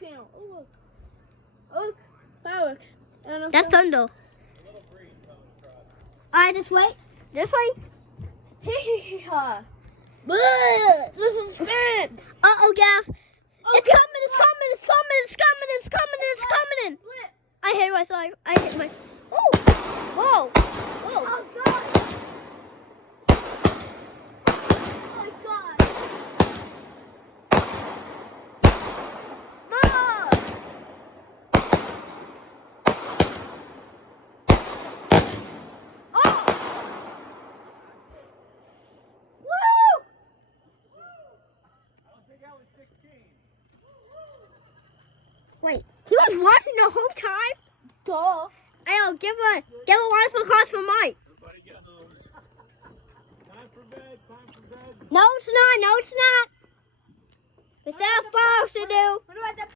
Channel. Oh, look. Look. Fireworks. That's thunder. Alright, this way. This way. This is spins. Uh-oh, Gaff. It's coming, it's coming, it's coming, it's coming, it's coming, it's coming. I hit myself. I hit my... Oh! Whoa! Whoa! Oh, God. Oh, my God. Ah! Oh! Woo! Wait, he was watching the whole time? Duh. I'll give a wonderful cause for Mike. Time for bed, time for bed. No, it's not. No, it's not. It's not Fireworks to do. What about that?